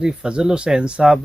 ਜੀ ਫਜ਼ਲ ਹੁਸੈਨ ਸਾਹਿਬ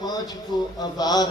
500,000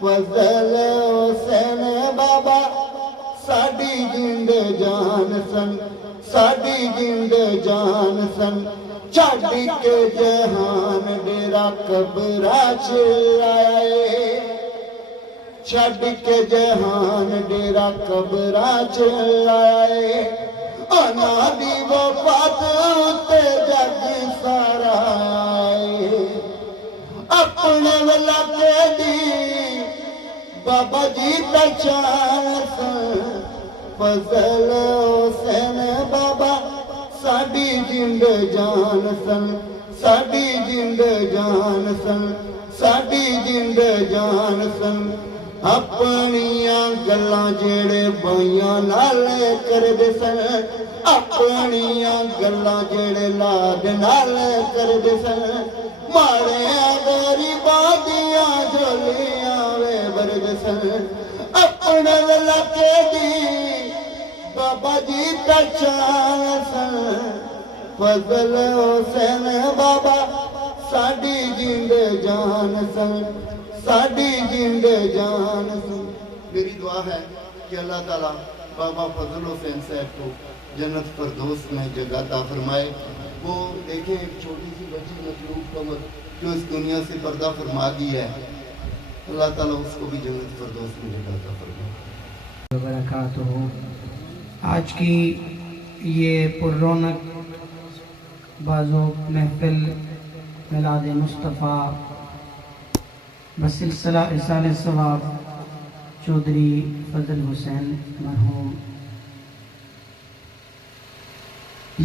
فضل حسین بابا ساڈی جند جان سن ساڈی جند جان سن چھڈ کے جہان ڈیرا قبرا چ آئے چھڈ کے جہان ڈیرا قبرا چ آئے انا دی وفات تے جگ سارا آئے اپنے علاقے دی بابا جی پہچان سن فضل حسین بابا ساڈی جند جان سن ساڈی جند جان سن ساڈی جند جان سن اپنیاں گلاں جڑے بائیاں نال کردے سن اپنیاں گلاں جڑے لاد نال کردے سن ماڑیاں غریباں دیاں جھولیاں وے برد سن اپنے علاقے دی بابا جی پہچان سن فضل حسین بابا ساڈی جند جان سن ساڈی جند جان سن میری دعا ہے کہ اللہ تعالیٰ بابا فضل حسین صاحب کو جنت فردوس میں جگہ عطا فرمائے وہ دیکھیں ایک چھوٹی سی بچی مطلوب قمر جو اس دنیا سے پردہ فرما دی ہے اللہ تعالیٰ اس کو بھی جنت فردوس میں جگہ عطا فرمائے وبرکاتہ۔ آج کی یہ پر رونق بازوق محفل میلاد مصطفیٰ بسلسلہ ارسال ثواب چودھری فضل حسین مرحوم،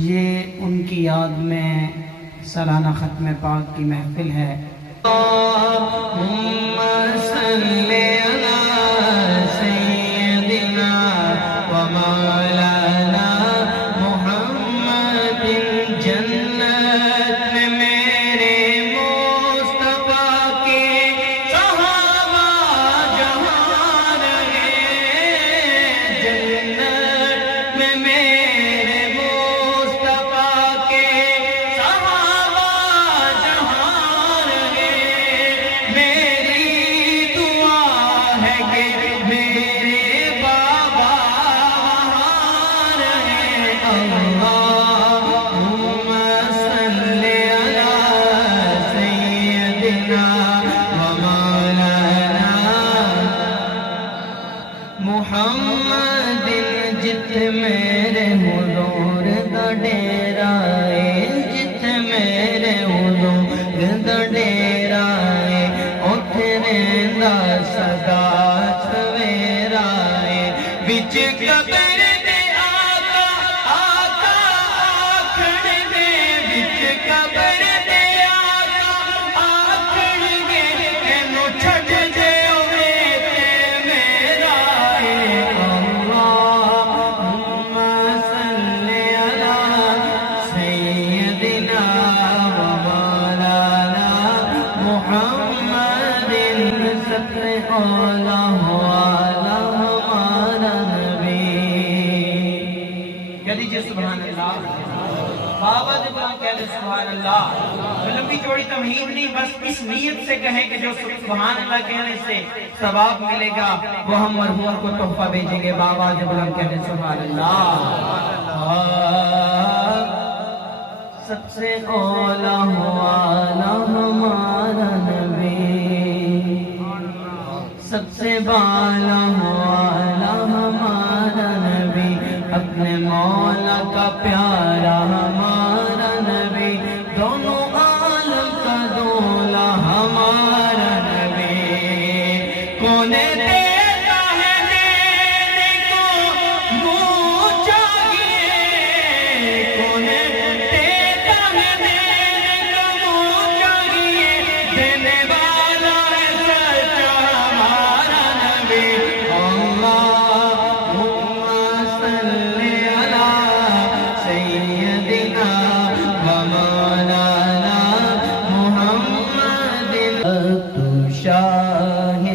یہ ان کی یاد میں سالانہ ختم پاک کی محفل ہے۔ اللہم صلی علی سیدنا و مولانا محمد، جنت میں میرے مصطفیٰ کے صحابہ جہاں رہے، جنت میں میرے مصطفیٰ کے صحابہ جہاں رہے، میری دعا ہے کہ میرے بابا وہاں رہے۔ اللہم صلی علی سیدنا و مولانا محمد، جت میرے حضور دا ڈیرا ہے، جت میرے حضور دا ڈیرا ہے، اوتھے رہندا سدا سویرا ہے، وچ قبر دے آقا آقا آکھن گے، وچ قبر دے آقا آکھن گے، اینو چھڈ دیو اے تے میرا ہے۔ اللہم صلی علی سیدنا و مولانا محمد، سب سے اولا والا ہمارا نبی۔ کہہ دیجئے سبحان اللہ۔ بابا جب ہم کہہ دیں سبحان اللہ تو لمبی چوڑی تمہید نہیں، بس اس نیت سے کہیں کہ جو سبحان اللہ کہنے سے ثواب ملے گا وہ ہم مرحوم کو تحفہ بھیجیں گے۔ بابا جب ہم کہہ دیں سبحان اللہ۔ سب سے اولا والا ہمارا نبی، سب سے بالا والا ہمارا نبی، اپنے مولا کا پیارا ہمارا نبی، دونوں عالم کا دولا ہمارا نبی، کونے دیتا ہے دینے کو منہ چاہیے، کونے دیتا ہے دینے کو منہ چاہیے، دینے والا ہے سچا ہمارا نبی۔ اللہم صلی علی سیدنا و مولانا محمد، تو شاہ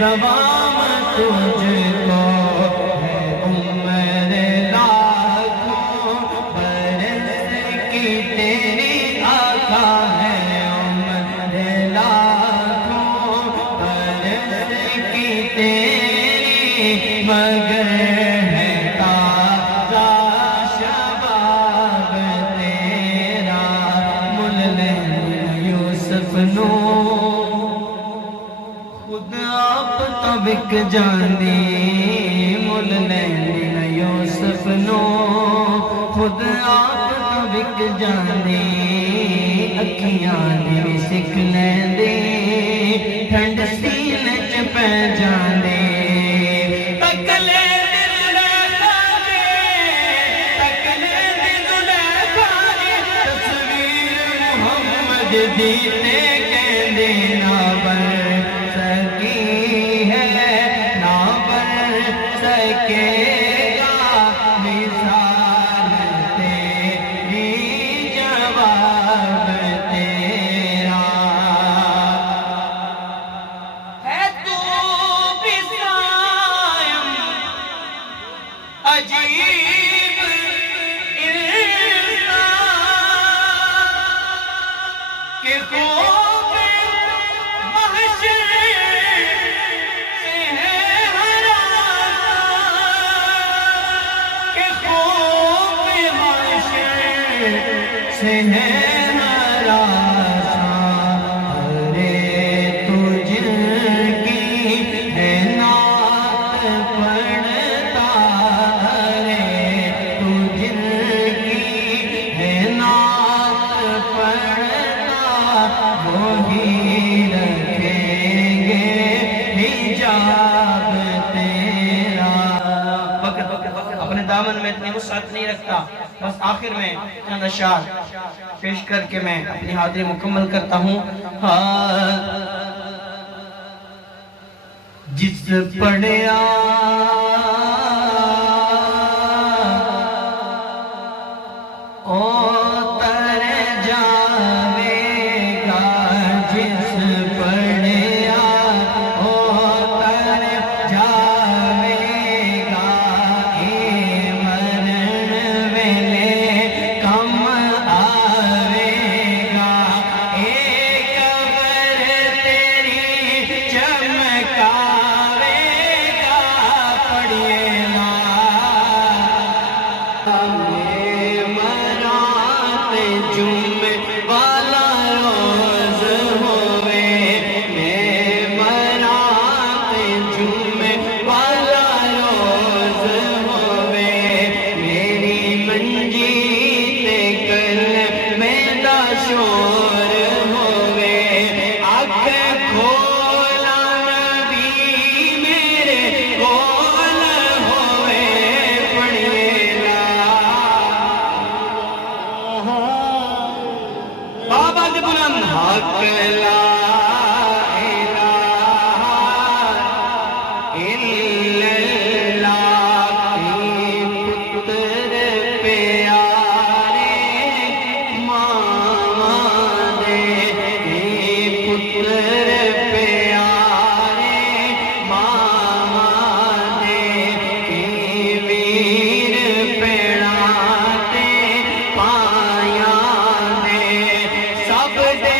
دوام تجھ کو ہے عمر لاکھوں برس کی تیری آقا ہے عمر لاکھوں برس کی تیری مگر ہے تازہ شباب تیرا مل یوسف نو خود آپ تو بک جاندی مل لینا یوسف نو خود آپ تو بک جاندی اکھیاں دی بھی سکھ لیندی ٹھنڈ سینے چ پہ جاندی تکلے دل کھانے تکلے دل کھانے تصویر محمد دی تے کہندے نا بر سکی ہے نا بر سکے گا مثال تیری جواب تیرا ہے تو بھی سائم عجیب انسان کہ خوب محشر سے ہے ہراساں کہ خوب محشر سے ہے ہراساں ارے تجھ کی ہے نعت پڑھتا ارے تجھ کی ہے نعت پڑھتا وہی رکھیں گے حجاب تیرا اپنے دامن میں اتنی وسعت نہیں رکھتا بس آخر میں چند اشعار پیش کر کے میں اپنی حاضری مکمل کرتا ہوں جس پڑھیا او تر جاوے گا جس پڑھیا او تر جاوے گا اے مرن ویلے کم آوے گا اے قبر تیری چمکاوے گا پڑھیے نا مرات جمعے والا روز ہوئے میں مرات جمعے والا روز ہوئے میری منجی تے کل میرا شور ہوئے آنکھ کھولا نبی میرے کول ہوئے پڑھیے بابا دے بلند حق لا الہ الا اللہ پتر پیارے ماں دے پتر پیارے ماں دے ویر پیڑاتے پایاں دے سب دے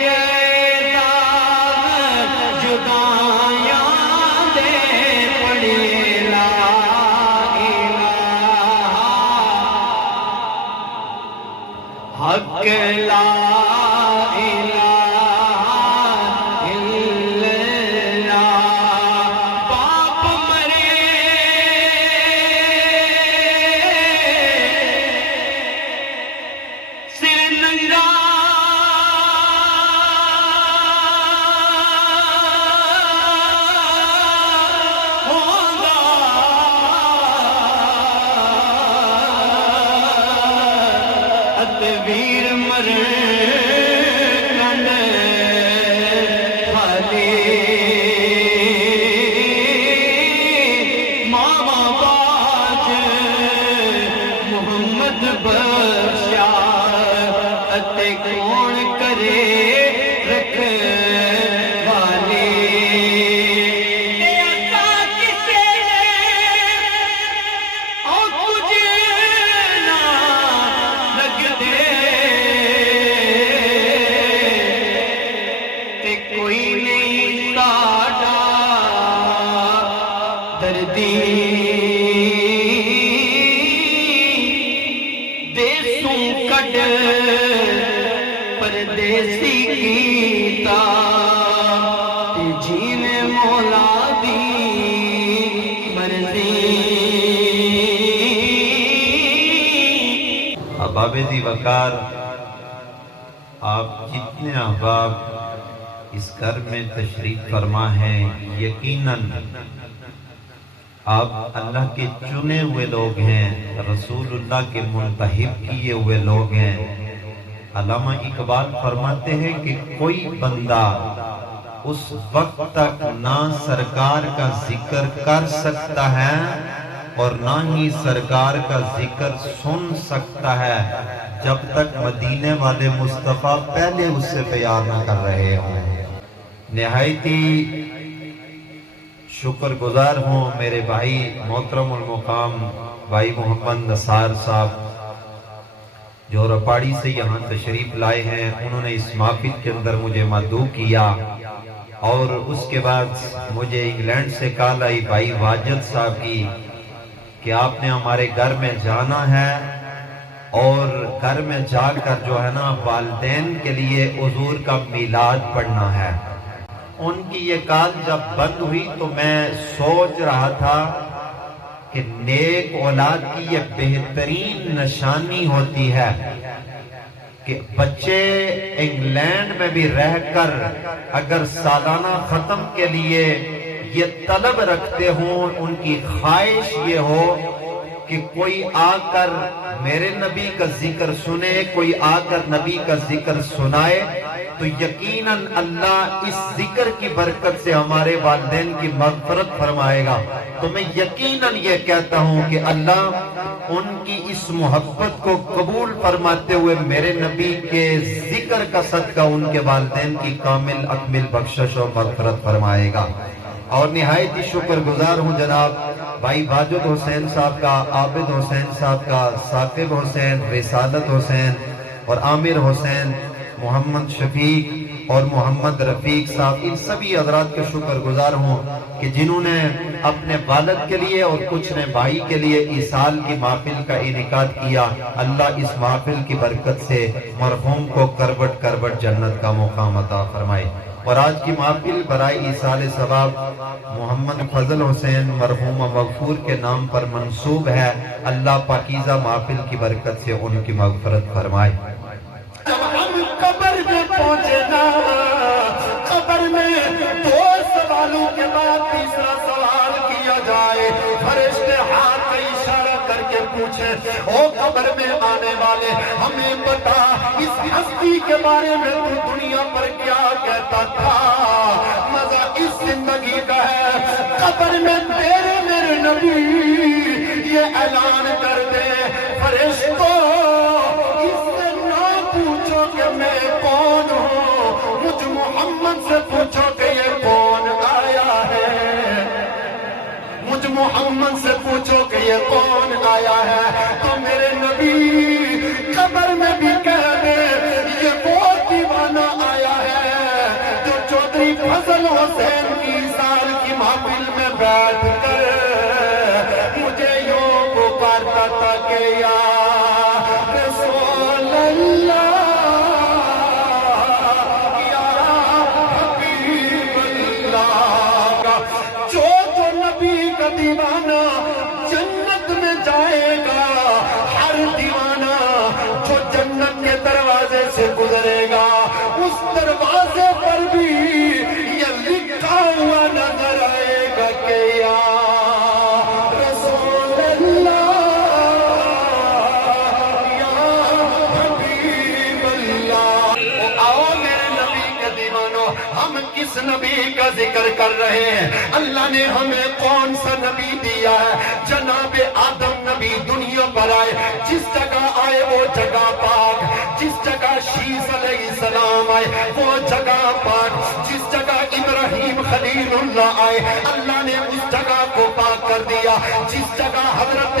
گئے داغ جدایاں دے پڑھیے لا الہ حق لا الہ الا اللہ باپ مرے سر ننگا ویر مر کنڈ خالی ماما باج محمد بخشا اتے کون کرے رکھ والی دیسوں کڈ پردیسی کیتا تے جیویں مولا دی مرضی. احباب دی وقار، آپ جتنے احباب اس گھر میں تشریف فرما ہیں، یقیناً آپ اللہ کے چنے ہوئے لوگ ہیں، رسول اللہ کے منتخب کیے ہوئے لوگ ہیں. علامہ اقبال فرماتے ہیں کہ کوئی بندہ اس وقت تک نہ سرکار کا ذکر کر سکتا ہے اور نہ ہی سرکار کا ذکر سن سکتا ہے جب تک مدینے والے مصطفیٰ پہلے اس سے پیار نہ کر رہے ہوں. نہایتی شکر گزار ہوں میرے بھائی محترم المقام بھائی محمد نثار صاحب جو رپاڑی سے یہاں تشریف لائے ہیں. انہوں نے اس محفل کے اندر مجھے مدعو کیا اور اس کے بعد مجھے انگلینڈ سے کال آئی بھائی واجد صاحب کی کہ آپ نے ہمارے گھر میں جانا ہے اور گھر میں جا کر جو ہے نا والدین کے لیے حضور کا میلاد پڑھنا ہے. ان کی یہ کال جب بند ہوئی تو میں سوچ رہا تھا کہ نیک اولاد کی یہ بہترین نشانی ہوتی ہے کہ بچے انگلینڈ میں بھی رہ کر اگر سالانہ ختم کے لیے یہ طلب رکھتے ہوں، ان کی خواہش یہ ہو کہ کوئی آ کر میرے نبی کا ذکر سنے، کوئی آ کر نبی کا ذکر سنائے، تو یقیناً اللہ اس ذکر کی برکت سے ہمارے والدین کی مغفرت فرمائے گا. تو میں یقیناً یہ کہتا ہوں کہ اللہ ان کی اس محبت کو قبول فرماتے ہوئے میرے نبی کے ذکر کا صدقہ ان کے والدین کی کامل اکمل بخشش و مغفرت فرمائے گا. اور نہایت ہی شکر گزار ہوں جناب بھائی واجد حسین صاحب کا، عابد حسین صاحب کا، ثاقب حسین، رسالت حسین اور عامر حسین، محمد شفیق اور محمد رفیق صاحب، ان سبھی حضرات کے شکر گزار ہوں کہ جنہوں نے اپنے والد کے لیے اور کچھ نے بھائی کے لیے ایصال کی محفل کا انعقاد کیا. اللہ اس محفل کی برکت سے مرحوم کو کروٹ کروٹ جنت کا مقام عطا فرمائے. اور آج کی محفل برائے ایصال ثواب محمد فضل حسین مرحوم مغفور کے نام پر منسوب ہے. اللہ پاکیزہ محفل کی برکت سے ان کی مغفرت فرمائے. قبر میں پہنچے نا، قبر میں دو سوالوں کے بعد تیسرا سوال کیا جائے. فرشتے ہاتھ کا اشارہ کر کے پوچھے، او قبر میں آنے والے ہمیں بتا اس ہستی کے بارے میں تو دنیا پر کیا کہتا تھا؟ مزہ اس زندگی کا ہے. قبر میں تیرے میرے نبی یہ اعلان کر دے، فرشتوں اس سے نہ پوچھو کہ میں کون ہوں، مجھ محمد سے پوچھو کہ یہ کون آیا ہے. مجھ محمد سے پوچھو کہ یہ کون آیا ہے. تو میرے نبی قبر میں بھی کہہ دے یہ وہ دیوانہ آیا ہے جو چودھری فضل حسین کی سال کی محفل میں بیٹھ کر مجھے یوں پکارتا تھا کہ یا رسول اللہ، یا حبیب اللہ. جو نبی کا دیوانہ جنت میں جائے گا، ہر دیوانہ جو جنت کے دروازے سے گزرے گا اس دروازے پر بھی یہ لکھا ہوا نظر آئے گا کہ یا رسول اللہ، یا حبیب اللہ. آؤ میرے نبی کے دیوانوں، ہم کس نبی کا ذکر کر رہے ہیں؟ اللہ نے ہمیں کون سا نبی دیا ہے؟ جناب آدم نبی دنیا پر آئے، جس جگہ آئے وہ جگہ پاک، جس جگہ شیس علیہ السلام آئے وہ جگہ پاک، جس جگہ ابراہیم خلیل اللہ آئے اللہ نے اس جگہ کو پاک کر دیا، جس جگہ حضرت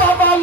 1.25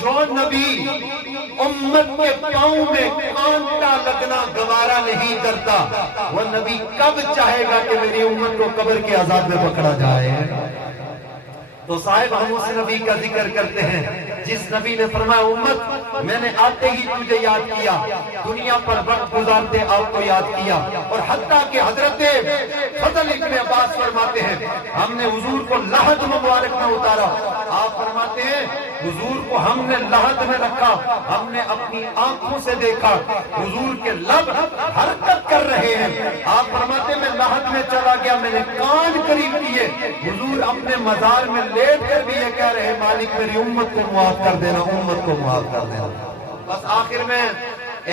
جو نبی امت کے پاؤں میں کانٹا لگنا گوارا نہیں کرتا، وہ نبی کب چاہے گا کہ میری امت کو قبر کے عذاب میں پکڑا جائے؟ تو صاحب ہم اس نبی کا ذکر کرتے ہیں جس نبی نے فرمایا امت میں نے آتے ہی تجھے یاد کیا، دنیا پر وقت گزارتے آپ کو یاد کیا۔ اور حتیٰ کہ حضرت فضل ابن عباس فرماتے ہیں ہم نے حضور کو لحد مبارک میں اتارا، آپ فرماتے ہیں حضور کو ہم نے لحد میں رکھا، ہم نے اپنی آنکھوں سے دیکھا حضور کے لب حرکت کر رہے ہیں۔ آپ فرماتے ہیں میں لحد میں چلا گیا، میں نے کان قریب کیے، حضور اپنے مزار میں لیٹ کر بھی یہ کہہ رہے مالک میری امت کو معاف کر دینا، امت کو معاف کر دینا۔ بس آخر میں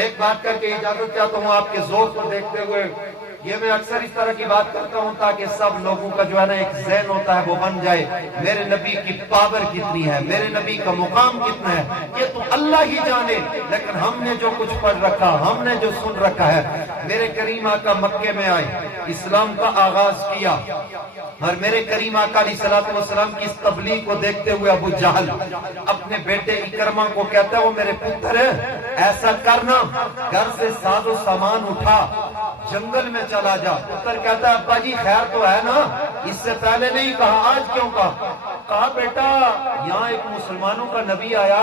ایک بات کر کے اجازت چاہتا ہوں آپ کے ذوق کو دیکھتے ہوئے، یہ میں اکثر اس طرح کی بات کرتا ہوں تاکہ سب لوگوں کا جو ہے نا ایک ذہن ہوتا ہے وہ بن جائے، میرے نبی کی پاور کتنی ہے، میرے نبی کا مقام کتنا ہے، یہ تو اللہ ہی جانے، لیکن ہم نے جو کچھ پڑھ رکھا، ہم نے جو سن رکھا ہے۔ میرے کریم آقا مکے میں آئے، اسلام کا آغاز کیا، اور میرے کریم آقا علیہ الصلوۃ والسلام کی اس تبلیغ کو دیکھتے ہوئے ابو جہل اپنے بیٹے اکرمہ کو کہتا ہے وہ میرے پتر ہے، ایسا کرنا گھر سے ساز و سامان اٹھا جنگل میں چلا جا۔ پتر کہتا ہے ابا جی خیر تو ہے نا، اس سے پہلے نہیں کہا، آج کیوں کہا؟ کہا بیٹا یہاں ایک مسلمانوں کا نبی آیا،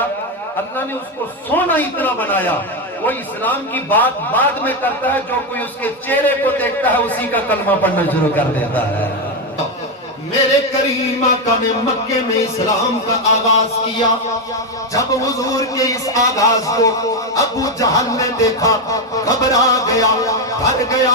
اللہ نے اس کو سونا اتنا بنایا، وہ اسلام کی بات بعد میں کرتا ہے، جو کوئی اس کے چہرے کو دیکھتا ہے اسی کا کلمہ پڑھنا شروع کر دیتا ہے۔ میرے کریم آقا نے مکے میں اسلام کا آغاز کیا، جب حضور کے اس آغاز کو ابو جہل نے دیکھا گھبرا گیا، ڈر گیا،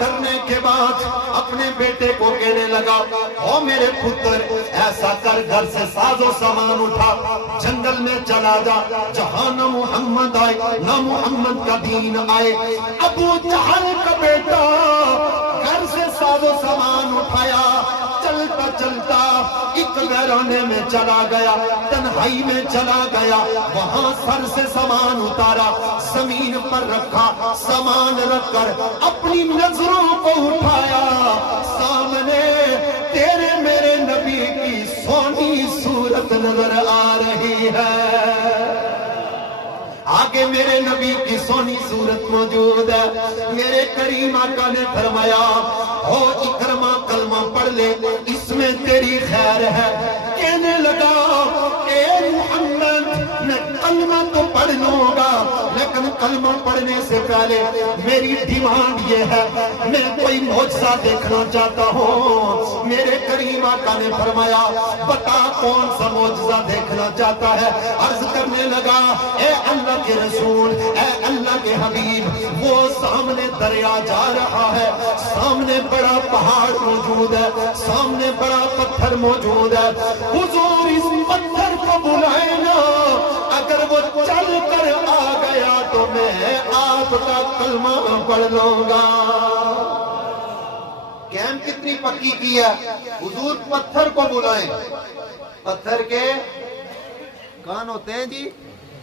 ڈرنے کے بعد اپنے بیٹے کو کہنے لگا او میرے پتر ایسا کر گھر سے ساز و سامان اٹھا جنگل میں چلا جا، جہاں نہ محمد آئے نہ محمد کا دین آئے۔ ابو جہل کا بیٹا گھر سے ساز و سامان اٹھایا، چلتا چلتا ایک ویرانے میں چلا گیا، تنہائی میں چلا گیا، وہاں سر سے سامان اتارا، زمین پر رکھا، سامان رکھ کر اپنی نظروں کو اٹھایا، سامنے تیرے میرے نبی کی سونی صورت نظر آ رہی ہے، آگے میرے نبی کی سونی صورت موجود ہے۔ میرے کریم آقا نے فرمایا او اکرمہ کلمہ پڑھ لے، اس میں تیری خیر ہے۔ کہنے لگا اے محمد میں کلمہ تو پڑھ لوں گا، لیکن کلمہ پڑھنے سے پہلے میری ڈیمانڈ یہ ہے میں کوئی معجزہ دیکھنا چاہتا ہوں۔ میرے کریم آقا نے فرمایا بتا کون سا معجزہ دیکھنا چاہتا ہے؟ عرض کرنے لگا اے اللہ کے رسول، اے اللہ کے حبیب، وہ سامنے دریا جا رہا ہے، سامنے بڑا پہاڑ موجود ہے، سامنے بڑا پتھر موجود ہے، حضور اس پتھر کو بلائے نا، اگر وہ چل کر آ گیا تو میں آپ کا کلمہ پڑھ لوں گا۔ کیمپ کتنی پکی کی ہے، حضور پتھر کو بلائیں، پتھر کے کان ہوتے ہیں جی،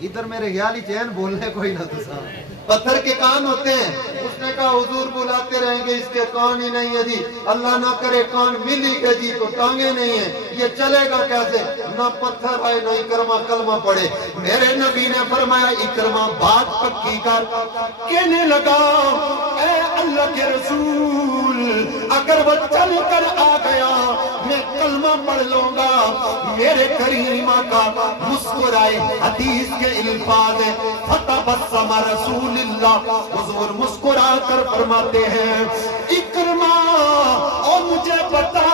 ادھر میرے خیالی چین بولنے کوئی نہ تو صاحب، پتھر کے کان ہوتے ہیں۔ اس نے کہا حضور بلاتے رہیں گے اس کے کان ہی نہیں ہے جی، اللہ نہ کرے کان مل ہی گئے جی تو ٹانگیں نہیں ہیں، یہ چلے گا کیسے؟ نہ پتھر آئے نہ اکرمہ کلمہ پڑھے۔ میرے نبی نے فرمایا اکرمہ بات پکی کر، کہنے لگا اے اللہ کے رسول اگر وہ چل کر آ گیا میں کلمہ پڑھ لوں گا۔ میرے کریم آقا مسکرائے، حدیث کے الفاظ ہیں فتبسم رسول اللہ، حضور مسکرا کر فرماتے ہیں اکرمہ اور مجھے بتا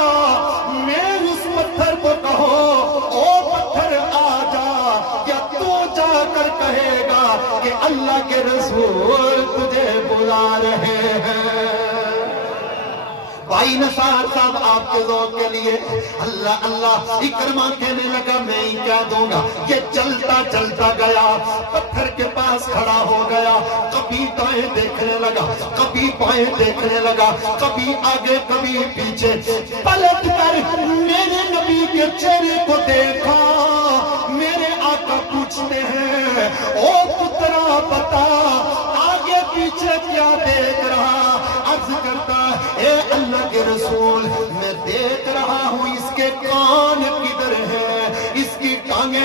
میں اس پتھر کو کہوں او پتھر آ جا، یا تو جا کر کہے گا کہ اللہ کے رسول تجھے بلا رہے ہیں۔ بھائی نثار صاحب آپ کے ذوق کے لیے اللہ اللہ، اکرمہ کہنے لگا میں ہی کہہ دوں گا۔ یہ چلتا چلتا گیا، پتھر کے پاس کھڑا ہو گیا، کبھی دائیں دیکھنے لگا، کبھی بائیں دیکھنے لگا، کبھی آگے کبھی پیچھے، پلٹ کر میرے نبی کے چہرے کو دیکھا۔ میرے آقا پوچھتے ہیں او پترا بتا آگے پیچھے کیا دیکھ رہا؟ عرض کرتا اے اللہ کے رسول میں دیکھ رہا ہوں اس کے کان کدھر ہے، اس کی ٹانگیں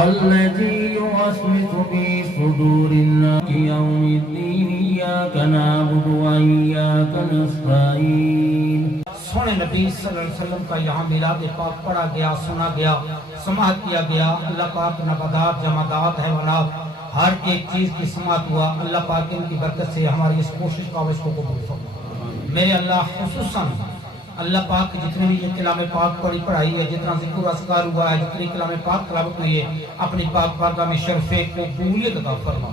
الذي يوسوس في صدور الناس يوم الدين إياك نعبد وإياك نستعين. سونے نبی صلی اللہ علیہ وسلم کا یہاں میلاد پاک پڑھا گیا، سنا گیا، سماعت کیا گیا. اللہ پاک نباتات، جمادات، حیوانات، ہر ایک چیز کی سماعت ہوا. اللہ پاک ان کی برکت سے ہماری اس کوشش کا اس کو قبول فرما. میرے اللہ خصوصاً اللہ پاک جتنے بھی یہ کلام پاک پڑھائی ہے، جتنا ذکر و اذکار ہوا ہے، جتنی کلام پاک تلاوت ہوئی ہے، اپنی پاک بارگاہ میں شرف قبولیت عطا فرما.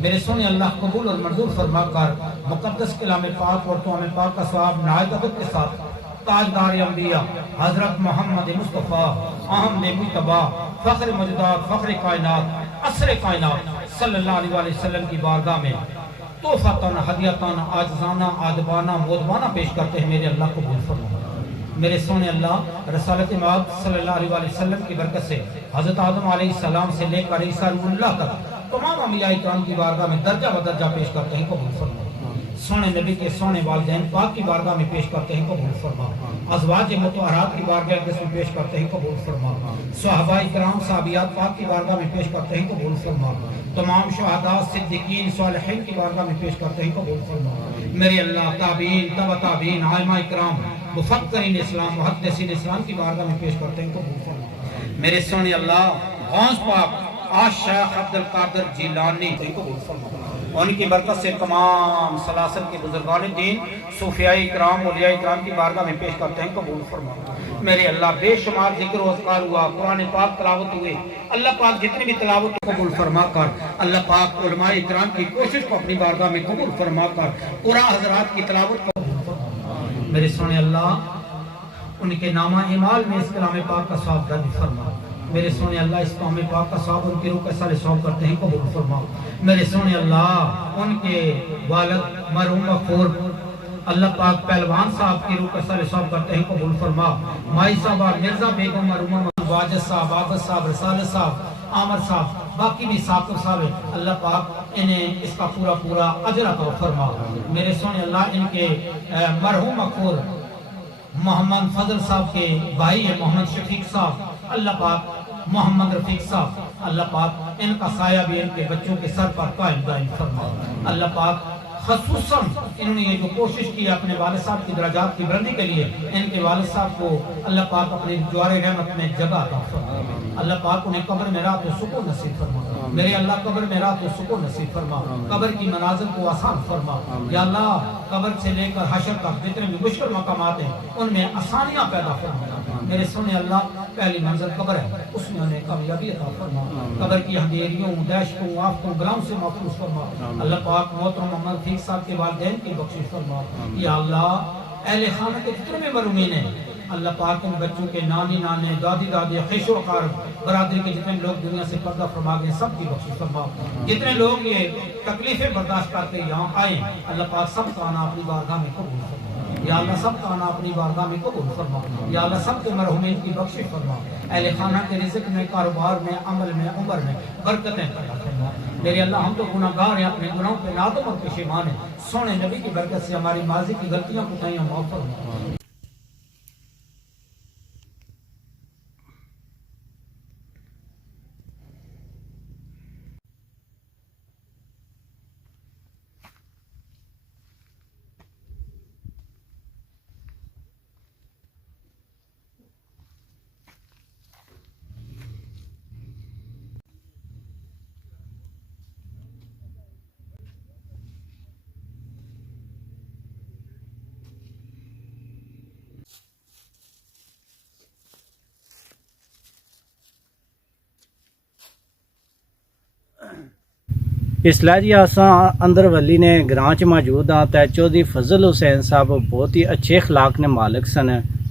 میرے سونے اللہ قبول اور منظور فرما کر مقدس کلام پاک اور توام پاک کا ثواب نہایت ادب کے ساتھ تاجدار انبیاء حضرت محمد مصطفیٰ احمد مجتبیٰ فخر موجودات فخر کائنات عصر کائنات صلی اللہ علیہ وسلم کی بارگاہ میں تحفتاً ہدیتاً عاجزانہ آدبانہ مودبانہ پیش کرتے ہیں. میرے اللہ قبول فرما. میرے سونے اللہ رسالت مآب صلی اللہ علیہ وسلم کی برکت سے حضرت آدم علیہ السلام سے لے کر عیسیٰ روح اللہ تک تمام انبیاء کرام کی بارگاہ میں درجہ بدرجہ پیش کرتے ہیں. قبول فرما. سونے نبی کے سونے والدین پاک کی بارگاہ میں پیش کرتے ہیں. قبول فرما. ازواج مطہرات کی بارگاہ میں پیش کرتے ہیں. قبول فرما. صحابہ کرام صحابیات پاک کی بارگاہ میں پیش کرتے ہیں. قبول فرما. تمام شہداء صدیقین صالحین کی بارگاہ میں پیش کرتے ہیں. قبول فرما. میرے اللہ تابعین تبع تابعین ائمہ کرام مفکرین اسلام محدثین اسلام کی بارگاہ میں پیش کرتے ہیں. قبول فرما. میرے سونے اللہ غوث پاک شیخ عبد القادر جیلانی قبول فرما. ان کی برکت سے تمام سلاسل کے بزرگان دین صوفیاء اکرام اولیاء اکرام کی بارگاہ میں پیش کرتے ہیں. قبول فرما. میرے اللہ بے شمار ذکر و اذکار ہوا، قرآن پاک تلاوت ہوئے. اللہ پاک جتنی بھی تلاوت قبول فرما کر اللہ پاک علماء اکرام کی کوشش کو اپنی بارگاہ میں قبول فرما کر قرآن حضرات کی تلاوت کو قبول فرما. میرے سونے اللہ ان کے نامہ اعمال میں اس کلام پاک کا ثواب درج فرما. میرے سونے اللہ اس کلام پاک کا ثواب ان کی روح کا سال ثواب کرتے ہیں. قبول فرما. میرے سونے اللہ ان کے والد مرحوم غفور اللہ پاک پہلوان صاحب کی روح کا سال ثواب کرتے ہیں. قبول فرما. مائی صاحب مرزا بیگم مرحوم واجد صاحب عابد صاحب رسالت صاحب عامر صاحب باقی بھی ثاقب صاحب اللہ پاک انہیں اس کا پورا پورا اجر عطا فرما. میرے سونے اللہ ان کے مرحوم غفور محمد فضل صاحب کے بھائی ہیں محمد شفیق صاحب اللہ پاک محمد رفیق صاحب اللہ پاک ان کا سایہ بھی ان کے بچوں کے سر پر قائم دائم فرما. اللہ پاک خصوصاً انہوں نے یہ جو کوشش کی اپنے والد صاحب کی درجات کی بلندی کے لیے ان کے والد صاحب کو اللہ پاک اپنے جوار رحمت میں جگہ عطا فرما. اللہ پاک انہیں قبر میں راحت و سکون نصیب فرما. میرے اللہ قبر میں راحت و سکون نصیب فرما. قبر کی منازل کو آسان فرما. یا اللہ قبر سے لے کر حشر تک جتنے بھی مشکل مقامات ہیں ان میں آسانیاں پیدا فرما. میرے سونے اللہ پہلی منزل قبر ہے، اس میں انہیں کامیابی عطا فرما. قبر کی اندھیریوں دہشتوں آفتوں بلاؤں سے محفوظ فرما. اللہ پاک محترم محمد رفیق صاحب کے والدین کی بخشش فرما. یا اللہ اہل خانہ کے جتنے بھی مرحومین ہیں اللہ پاک ان بچوں کے نانی نانے دادی دادی خیش و اقارب برادری کے جتنے لوگ دنیا سے پردہ فرما گئے سب کی بخشش فرما. جتنے لوگ یہ تکلیفیں برداشت کر کے یہاں آئے اللہ پاک سب کا آنا اپنی بارگاہ میں قبول فرما. یا اللہ سب کا آنا اپنی بارگاہ میں قبول فرما. یا اللہ سب کے مرحومین کی بخشش فرما. اہل خانہ کے رزق میں کاروبار میں عمل میں عمر میں برکتیں پیدا فرما. میرے اللہ ہم تو گناہگار ہیں، اپنے گناہوں پہ نادم اور پشیمان ہیں. سونے نبی کی برکت سے ہماری ماضی کی غلطیاں کوتاہیاں معاف فرما. اس لیے جی آساں اندر ولی نے گراں چ موجود ہاں تے چودھری فضل حسین صاحب بہت ہی اچھے اخلاق نے مالک سن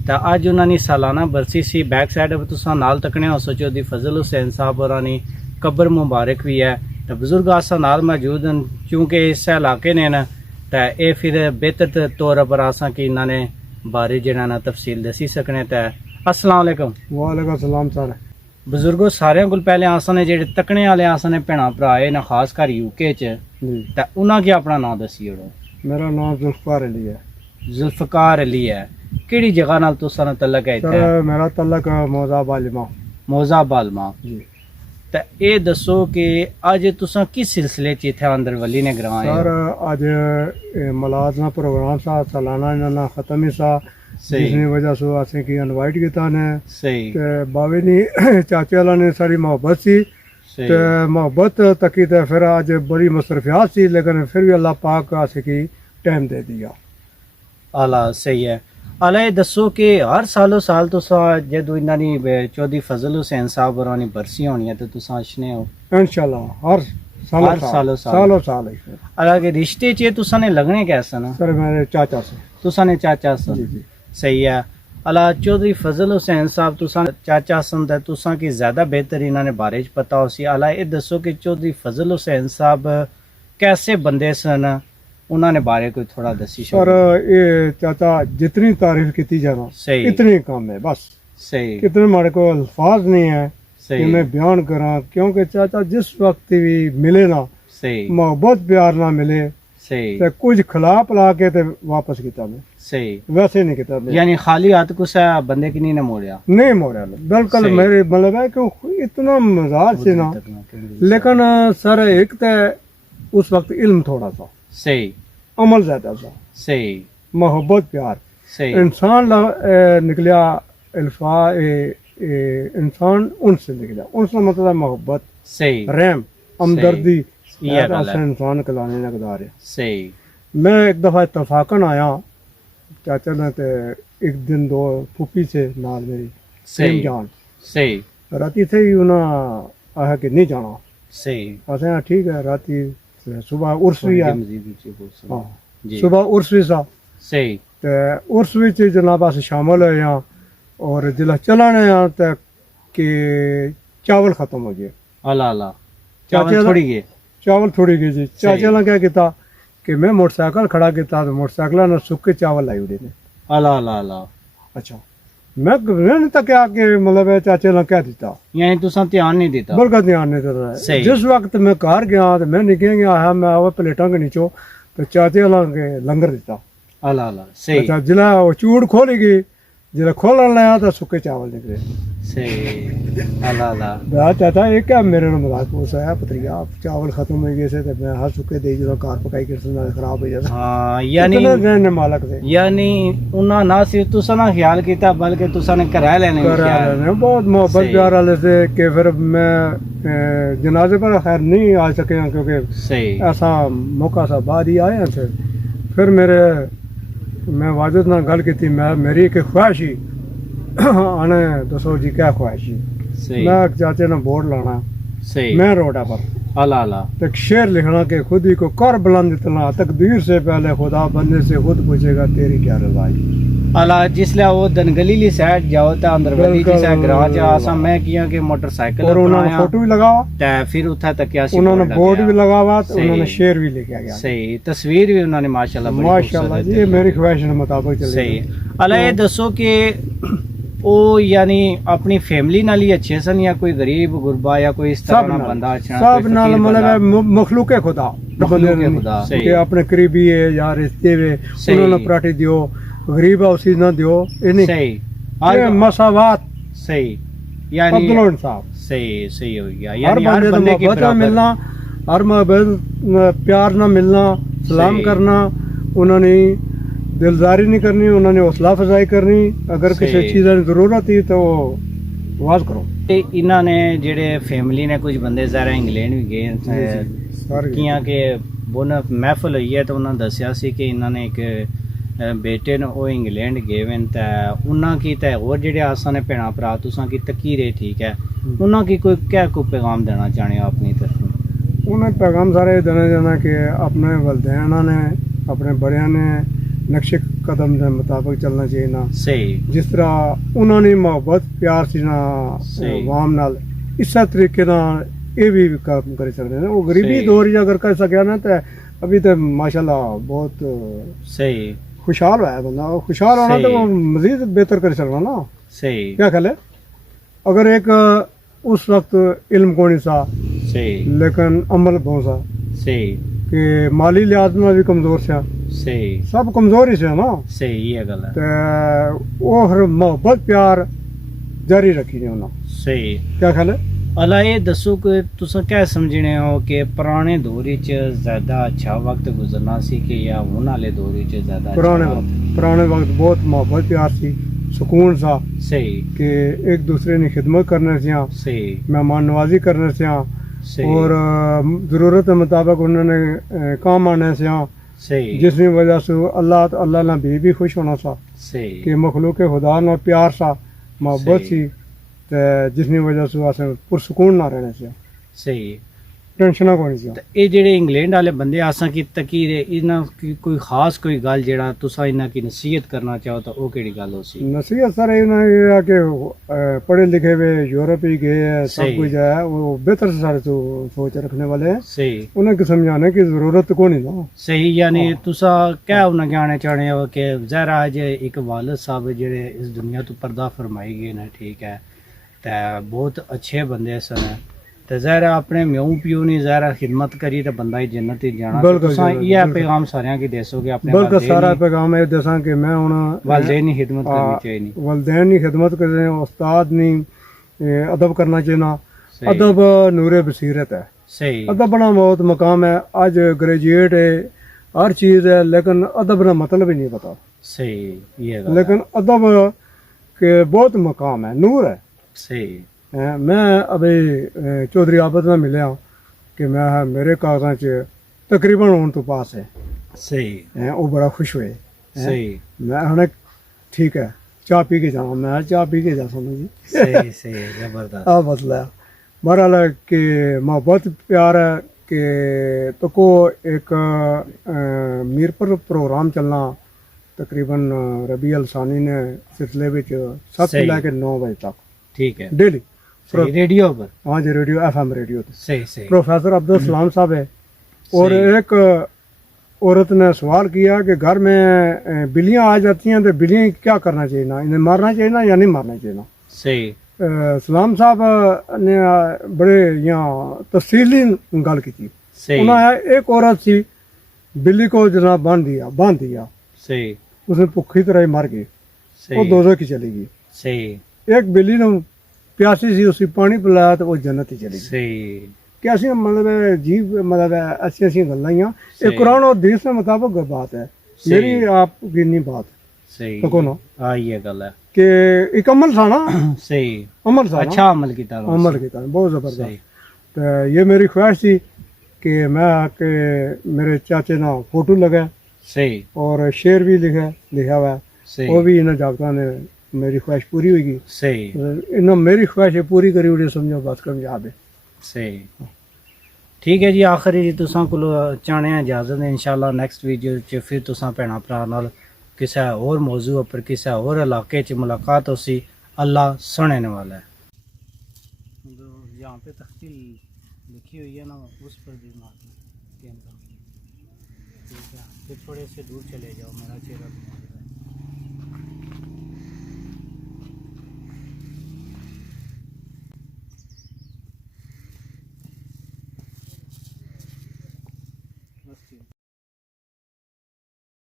تے اج انہاں دی سالانہ برسی سی بیک سائڈ تساں نال تکنے ہو سو چودھری فضل حسین صاحب ہوراں دی قبر مبارک بھی ہے تے بزرگ آساں نال موجود ہیں کیونکہ اس علاقے نے نا تے اے پھر بہتر طور پر آساں کہ انہاں نے بارے جڑا نا تفصیل دسی سکنے تے السلام علیکم وعلیکم السلام سر بزرگوں سارے کو پہلے آساں نے جڑے تکنے والے آساں نے بھیڑاں بھرا اے نا خاص کر یو کے چ جی تے انہاں کی اپنا نام دسی اڑو میرا نام ذوالفقار علی ہے ذوالفقار علی ہے کیڑی جگہ نال تساں تعلق ہے اتنے سر میرا تعلق موضع بالما موزہ بالما جی تے اے دسو کہ اج تساں کس سلسلے چ ایتھے اندر ولی نے گراں سر آئے اج ملازمہ پروگرام سا سالانہ انہاں ختم ہی سا جس صحیح نے وجہ سے اسے کی انوائٹ کیتا نے صحیح تے باوی نی چاچے والا نے ساری محبت سی تے صحیح محبت تکی تے پھر آج بڑی مصروفیات سی لیکن پھر بھی اللہ پاک اسے کی ٹائم دے دیا اعلیٰ صحیح ہے اعلیٰ یہ دسو کہ ہر سالو سال تساں جدو انہاں دی چودھری فضل حسین صاحب ہوراں دی برسی ہونی ہے تے تساں اشنے ہو انشاءاللہ ہر ہر سالو سال سالو سال ہے اعلیٰ کہ رشتے چ تساں نے لگنے کیسا نا سر میرے چاچا سے تساں نے چاچا سن جی جی صحیح ہے اعلیٰ چودھری فضل حسین صاحب تساں چاچا سن تے تساں کی زیادہ بہتر انہاں نے بارے چ پتہ ہو سی اعلیٰ یہ دسو کہ چودھری فضل حسین صاحب کیسے بندے سن انہاں نے بارے کوئی تھوڑا دسی سر یہ چاچا جتنی تعریف کی جانا صحیح اتنی کم ہے بس صحیح کتنے ہمارے کو الفاظ نہیں ہے کہ میں صحیح بیان کراں کیونکہ چاچا جس وقت بھی ملے نا صحیح محبت پیار نہ ملے صحیح تے کچھ کھلا پلا کے تے واپس کیتا میں صحیح ویسے نہیں کیتا میں یعنی خالی ہاتھ کسا بندے کی نہیں موڑیا نہیں موڑا بالکل صحیح۔ میرے مطلب ہے کہ اتنا مزاج سے نا لیکن سر ایک تے اس وقت علم تھوڑا سا صحیح عمل زیادہ تھا صحیح محبت پیار صحیح انسان نکلیا انسان ان سے نکلا ان سے مطلب محبت صحیح رحم ہمدردی یہ گل ہے انسان کلانے نقدار ہے صحیح میں ایک دفعہ اتفاقاً آیا چاچا نے تے ایک دن دو پھوپھی سے نال میری سیم صحیح جان صحیح راتی تھے ہی انہاں آیا کہ نہیں جانا صحیح اسے کہا ٹھیک ہے راتی صبح عرس بھی ہے ہاں جی صبح عرس بھی سا صحیح تے عرس وچ جناب اس شامل ہوئے ہاں اور جلا چلانے ہاں تے کہ چاول ختم ہو گئے اللہ اللہ چاچا چاول تھوڑی گئے چاول تھوڑی گئی جی چاچا نے کیا کیتا کہ میں موٹر سائیکل کھڑا کیتا تو موٹر سائیکل نے سکے چاول لائی اڑے نے اللہ اللہ اللہ اچھا میں نے تک کیا کہ مطلب ہے چاچے نے کہہ دیتا یعنی تساں دھیان نہیں دیتا بلکہ دھیان نہیں دیتا ہے صحیح۔ جس وقت میں گھر گیا تو میں نکل گیا ہے میں آوے پلیٹاں کے نیچوں تو چاچے نے کے لنگر دیتا اللہ اللہ صحیح اچھا جلا وہ چوڑ کھولی گئی جلا کھولن لیا تو سکے چاول نکلے صحیح اللہ اللہ میں چاہتا یہ کیا میرے نے مذاق پوچھا پتریا چاول ختم ہو گئے سے میں ہر سکے دے جو کار پکائی کر سنا خراب ہو جاتا ہاں یعنی اتنے ذہن نے مالک تھے یعنی انہاں نہ صرف تساں نہ خیال کیتا بلکہ تساں نے کرا لینے بھی گھر خیال۔ والے نے بہت محبت صحیح۔ پیار والے سے کہ پھر میں جنازے پر خیر نہیں آ سکے ہیں کیونکہ صحیح ایسا موقع سا بعد ہی آئے ہیں تھے پھر میں واجد نہ گل کی تھی میں میری ایک خواہش ہی آنے دسو جی کیا خواہش ہی صحیح میں چاچے نے بورڈ لانا صحیح میں روڈا پر اللہ اللہ ایک شعر لکھنا کہ خود ہی کو کر بلند اتنا تقدیر سے پہلے خدا بندے سے خود پوچھے گا تیری کیا رضائی اللہ جس لئے وہ دنگلی لی سائڈ جاؤ تا اندر ولی جی سائڈ گراں چا آسا میں کیا کہ موٹر سائیکل اور انہوں نے اپنایا فوٹو بھی لگا ہوا تے پھر اتھا تک کیا سی انہوں نے بورڈ بھی لگا ہوا تو انہوں نے صحیح۔ شعر بھی لکھا گیا صحیح تصویر بھی انہوں نے ماشاءاللہ بڑی ماشاءاللہ خوبصورت جی یہ میری خواہش کے مطابق چلے صحیح اللہ یہ دسو کہ او یعنی اپنی فیملی نال ہی اچھے سن یا کوئی غریب غربا یا کوئی اس سب طرح نال بندہ اچھا سب نال مطلب مخلوق خدا مخلوق خدا کہ صحیح اپنے قریبی ہے یا رشتے میں صحیح۔ انہوں نے پراٹھی دیو غریب ہے اسی نہ دیو یہ نہیں صحیح یہ مساوات صحیح یعنی عدل و انصاف صحیح صحیح ہو گیا ہر یعنی بندے کو بندے کی محبت نہ برابر ملنا ہر محبت پیار نہ ملنا سلام صحیح۔ کرنا انہوں نے دلداری نہیں کرنی انہوں نے حوصلہ افزائی کرنی اگر کسی صحیح۔ چیز کی ضرورت تھی تو آواز کرو تے انہاں نے جڑے فیملی نے کچھ بندے ذرا انگلینڈ بھی گئے سارے کیاں کہ بون محفل ہوئی ہے تو انہاں دسیا سی کہ انہاں نے ایک بیٹے نے وہ انگلینڈ گئے ون تے انہاں کی تے اور جڑے آساں نے بھیڑاں بھرا تساں کی تکیرے ٹھیک ہے انہاں کی کوئی کیا کو پیغام دینا چاہنے ہو اپنی طرف انہیں پیغام سارے دینا جانا کہ اپنے والدین نے اپنے بڑیاں نے نقش قدم کے مطابق چلنا چاہیے نا. صحیح جس طرح انہوں نے محبت پیار سی نا عوام نال اسی طریقے نال یہ بھی کام کر سکتے ہیں. وہ غریبی دور ہی اگر کر سکیا نا تو ابھی تو ماشاءاللہ بہت صحیح خوشحال ہوا ہے بندہ. خوشحال ہونا تو وہ مزید بہتر کر سکنا نا. صحیح کیا خیال ہے؟ اگر ایک اس وقت علم کو نہیں سا صحیح لیکن عمل بہت سا صحیح کہ مالی لحاظ میں بھی کمزور سا, صحیح سب کمزور ہی سے نا. صحیح یہ گل ہے. تو وہ ہر محبت پیار جاری رکھی نے انہوں. صحیح. کیا خیال ہے؟ اللہ یہ دسو کہ تساں کیا سمجھنے ہو کہ پرانے دور وچ زیادہ اچھا وقت گزرنا سی کہ یا ہن والے دور وچ زیادہ پرانے وقت بہت محبت پیار سی, سکون سا صحیح کہ ایک دوسرے کی خدمت کرنے سے, صحیح مہمان نوازی کرنے سے, صحیح اور ضرورت کے مطابق انہوں نے کام آنے سے, صحیح جس کی وجہ سے اللہ نہ بھی خوش ہونا سا صحیح کہ مخلوق خدا نہ پیار سا محبت سی, جس کی وجہ سے اسے پرسکون نہ رہنے سے, صحیح ٹینشن کو نہیں سی. یہ جڑے انگلینڈ والے بندے آساں کی تقیر انہاں کی کوئی خاص کوئی گل جڑا تساں انہاں کی نصیحت کرنا چاہو تو وہ کیڑی گل ہو سی؟ نصیحت سر یہ ہے کہ پڑھے لکھے ہوئے یورپ ہی گئے ہیں, سب کچھ ہے, وہ بہتر سے سارے سوچ رکھنے والے ہیں. صحیح. انہیں سمجھانے کی ضرورت کو نہیں نا. صحیح. یعنی تساں کیا انہاں کہنے چاہنے ہو کہ ظاہر ہے ایک والد صاحب جڑے اس دنیا تو پردہ فرمائی گئے نے, ٹھیک ہے, تے بہت اچھے بندے سن, تے ظاہر اپنے میوں پیو نہیں ظاہر خدمت کری تے بندہ ہی جنت ہی جانا. تساں یہ پیغام سارے کی دسو گے اپنے بالکل سارا پیغام یہ دساں کہ میں ہن والدین کی خدمت کرنی چاہیے, والدین کی خدمت کرنے, استاد نہیں ادب کرنا چاہیے. ادب نور بصیرت ہے. صحیح. ادب بڑا بہت مقام ہے. آج گریجویٹ ہے, ہر چیز ہے, لیکن ادب کا مطلب ہی نہیں پتا. صحیح. یہ لیکن ادب کے بہت مقام ہے, نور ہے. صحیح. میں ابھی چودھری عابد میں ملیا کہ میرے کاغذات تقریباً ہون تو پاس ہے. صحیح. وہ بڑا خوش ہوئے. صحیح. میں ہن ٹھیک ہے چاہ پی کے جاؤں, میں چاہ پی کے جا سکوں جی. صحیح. صحیح. زبردست. مسئلہ ہے بہرحال کہ محبت پیار ہے کہ تو کو ایک میر پر پروگرام چلنا تقریباً ربیع الثانی نے سلسلے 7 سے لے کے 9 بجے تک, ٹھیک ہے, ڈیلی ریڈیو پر. ہاں جی, ریڈیو FM ریڈیو. صحیح. صحیح. پروفیسر عبدالسلام صاحب ہے. اور ایک عورت نے سوال کیا کہ گھر میں بلیاں آ جاتی ہیں تو بلیاں کیا کرنا چاہیے, انہیں مارنا چاہیے نا یا نہیں مارنا چاہیے. صحیح. سلام صاحب نے بڑے یہاں تفصیلی گل کی تھی. انہوں نے ایک عورت سی بلی کو جناب باندھ دیا. صحیح. اس نے بھوکی طرح ہی مر گئی, وہ دوزخ کی چلی گئی. صحیح. ایک بلی نے پیاسی سی اسی پانی پلایا تو وہ جنت ہی چلی گئی. صحیح. کیسی مطلب عجیب مطلب ایسی ایسی گلاں یہ قرآن اور حدیث کے مطابق بات ہے, میری آپ کی نہیں بات. صحیح. تو کون ہاں یہ گل ہے کہ ایک عمل تھا نا. صحیح. عمل تھا, اچھا عمل کیتا, عمل کیتا بہت زبردست. تو یہ میری خواہش تھی کہ میں کہ میرے چاچے نا فوٹو لگا. صحیح. اور شعر بھی لکھا ہوا ہے, وہ بھی انہیں جاگتا نے میری خواہش پوری ہوئے گی. صحیح. انہوں میری خواہش پوری کری ہوئی, سمجھو بات کامیاب ہے. صحیح. ٹھیک ہے جی, آخری جی تساں کو چاہنے ہیں اجازت ہے. انشاءاللہ نیکسٹ ویڈیو چ پھر تساں بھیڑاں بھرا نال کسی اور موضوع پر کسی اور علاقے چ ملاقات ہو سی. اللہ سننے والا ہے. یہاں پہ تختی لکھی ہوئی ہے نا, اس پر بھی مارنا کیمرہ. ٹھیک ہے, پھر تھوڑے سے دور چلے جاؤ, میرا چہرہ